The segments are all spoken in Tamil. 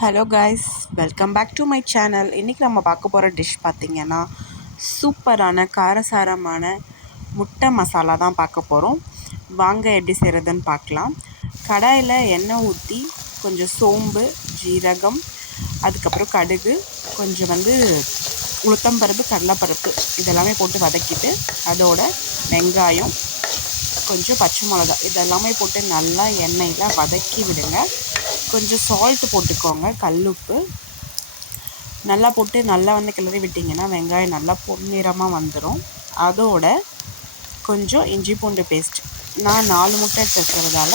Hello guys welcome back to my channel இன்றைக்கி நம்ம பார்க்க போகிற டிஷ் பார்த்திங்கன்னா சூப்பரான காரசாரமான முட்டை மசாலா தான் பார்க்க போகிறோம் வாங்க எப்படி செய்கிறதுன்னு பார்க்கலாம். கடாயில் எண்ணெய் ஊற்றி கொஞ்சம் சோம்பு ஜீரகம் அதுக்கப்புறம் கடுகு கொஞ்சம் வந்து உளுத்தம்பருப்பு கடலைப்பருப்பு இதெல்லாமே போட்டு வதக்கிட்டு அதோட வெங்காயம் கொஞ்சம் பச்சை மிளகா இதெல்லாமே போட்டு நல்லா எண்ணெயில் வதக்கி விடுங்க. கொஞ்சம் சால்ட்டு போட்டுக்கோங்க கல்லுப்பு நல்லா போட்டு நல்லா வந்து கிளறி விட்டிங்கன்னா வெங்காயம் நல்லா பொன்னிறமாக வந்துடும் அதோட கொஞ்சம் இஞ்சி பூண்டு பேஸ்ட் நான் நாலு முட்டை எடுத்துக்கிறதால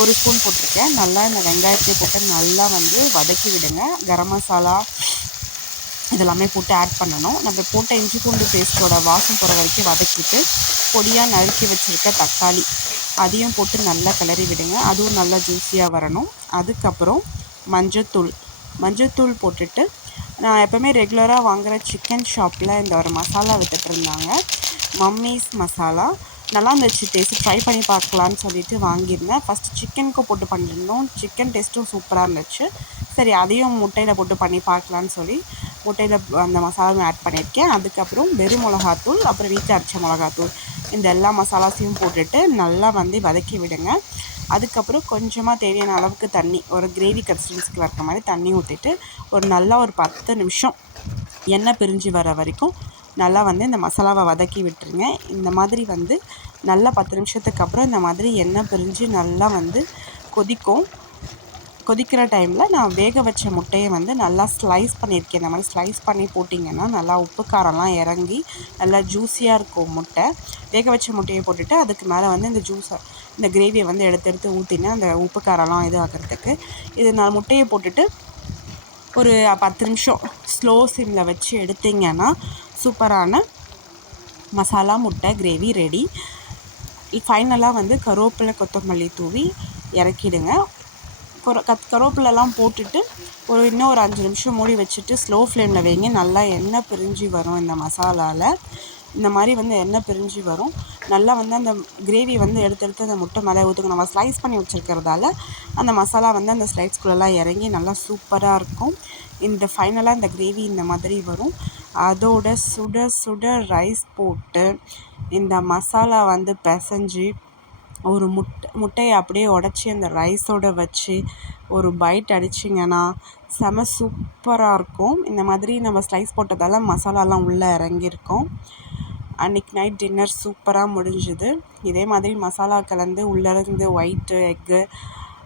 ஒரு ஸ்பூன் போட்டிருக்கேன். நல்லா இந்த வெங்காயத்தை போட்டு நல்லா வந்து வதக்கி விடுங்க. கரம் மசாலா இதெல்லாமே போட்டு ஆட் பண்ணணும். நம்ம போட்ட இஞ்சி பூண்டு பேஸ்ட்டோட வாசம் போகிற வரைக்கும் வதக்கிட்டு பொடியாக நறுக்கி வச்சுருக்க தக்காளி அதையும் போட்டு நல்லா கிளறி விடுங்க. அதுவும் நல்லா ஜூஸியாக வரணும். அதுக்கப்புறம் மஞ்சத்தூள். மஞ்சத்தூள் போட்டுட்டு நான் எப்போவுமே ரெகுலராக வாங்குகிற சிக்கன் ஷாப்பில் இந்த ஒரு மசாலா விற்றுட்டு இருந்தாங்க. மசாலா. நல்லா இருந்துச்சு. டேஸ்ட்டு ட்ரை பண்ணி பார்க்கலான்னு சொல்லிட்டு வாங்கியிருந்தேன். ஃபஸ்ட்டு சிக்கனுக்கு போட்டு பண்ணியிருந்தோம். சிக்கன் டேஸ்ட்டும் சூப்பராக இருந்துச்சு. சரி அதையும் முட்டையில் போட்டு பண்ணி பார்க்கலான்னு சொல்லி முட்டையில் அந்த மசாலாவும் ஆட் பண்ணியிருக்கேன். அதுக்கப்புறம் வெறும் மிளகாத்தூள் அப்புறம் வீட்டில் அரைச்ச மிளகாத்தூள். இந்த எல்லா மசாலாஸையும் போட்டுட்டு நல்லா வந்து வதக்கி விடுங்க. அதுக்கப்புறம் கொஞ்சமாக தேவையான அளவுக்கு தண்ணி ஒரு கிரேவி கன்சிஸ்டன்சிக்கு வர மாதிரி தண்ணி ஊற்றிட்டு ஒரு நல்லா ஒரு பத்து நிமிஷம் எண்ணெய் பிரிஞ்சு வர வரைக்கும் நல்லா வந்து இந்த மசாலாவை வதக்கி விட்டுருங்க. இந்த மாதிரி வந்து நல்லா பத்து நிமிஷத்துக்கு அப்புறம் இந்த மாதிரி எண்ணெய் பிரிஞ்சு நல்லா வந்து கொதிக்கும். கொதிக்கிற டைமில் நான் வேக வச்ச முட்டையை வந்து நல்லா ஸ்லைஸ் பண்ணியிருக்கேன். இந்த மாதிரி ஸ்லைஸ் பண்ணி போட்டிங்கன்னா நல்லா உப்பு காரம்லாம் இறங்கி நல்லா ஜூஸியாக இருக்கும் முட்டை. வேக வச்ச முட்டையை போட்டுட்டு அதுக்கு மேலே வந்து இந்த ஜூஸை இந்த கிரேவியை வந்து எடுத்து எடுத்து ஊற்றினா அந்த உப்பு காரம்லாம் இது ஆகிறதுக்கு இது நான் முட்டையை போட்டுட்டு ஒரு பத்து நிமிஷம் ஸ்லோ சிம்மில் வச்சு எடுத்திங்கன்னா சூப்பரான மசாலா முட்டை கிரேவி ரெடி ஃபைனலாக வந்து கருவேப்பிலை கொத்தமல்லி தூவி இறக்கிடுங்க. கொர கத் கருவேப்பிலெல்லாம் போட்டுட்டு ஒரு இன்னும் ஒரு அஞ்சு நிமிஷம் மூடி வச்சுட்டு ஸ்லோ ஃப்ளேமில் வைங்க. நல்லா எண்ணெய் பிரிஞ்சு வரும் இந்த மசாலாவில் இந்த மாதிரி வந்து எண்ணெய் பிரிஞ்சு வரும். நல்லா வந்து அந்த கிரேவி வந்து எடுத்து எடுத்து அந்த முட்டை மேலே ஊற்றுக்கணும் நம்ம ஸ்லைஸ் பண்ணி வச்சுருக்கிறதால அந்த மசாலா வந்து அந்த ஸ்லைஸ்குள்ளெல்லாம் இறங்கி நல்லா சூப்பராக இருக்கும். இந்த ஃபைனலாக இந்த கிரேவி இந்த மாதிரி வரும். அதோட சுட சுட ரைஸ் போட்டு இந்த மசாலா வந்து பிசைஞ்சு ஒரு முட்டை முட்டையை அப்படியே உடச்சி அந்த ரைஸோடு வச்சு ஒரு பைட் அடிச்சிங்கன்னா செம சூப்பராக இருக்கும். இந்த மாதிரி நம்ம ஸ்லைஸ் போட்டதால் மசாலாலாம் உள்ளே இறங்கியிருக்கும். அன்றைக்கி நைட் டின்னர் சூப்பராக முடிஞ்சுது. இதே மாதிரி மசாலா கலந்து உள்ளேருந்து ஒயிட்டு எக்கு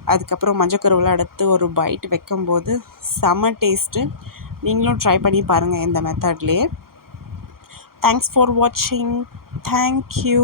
அதுக்கப்புறம் மஞ்சக்கருவெலாம் எடுத்து ஒரு பைட் வைக்கும்போது செம டேஸ்ட்டு நீங்களும் ட்ரை பண்ணி பாருங்கள் இந்த மெத்தட்லேயே தேங்க்ஸ் ஃபார் வாட்சிங் தேங்க்யூ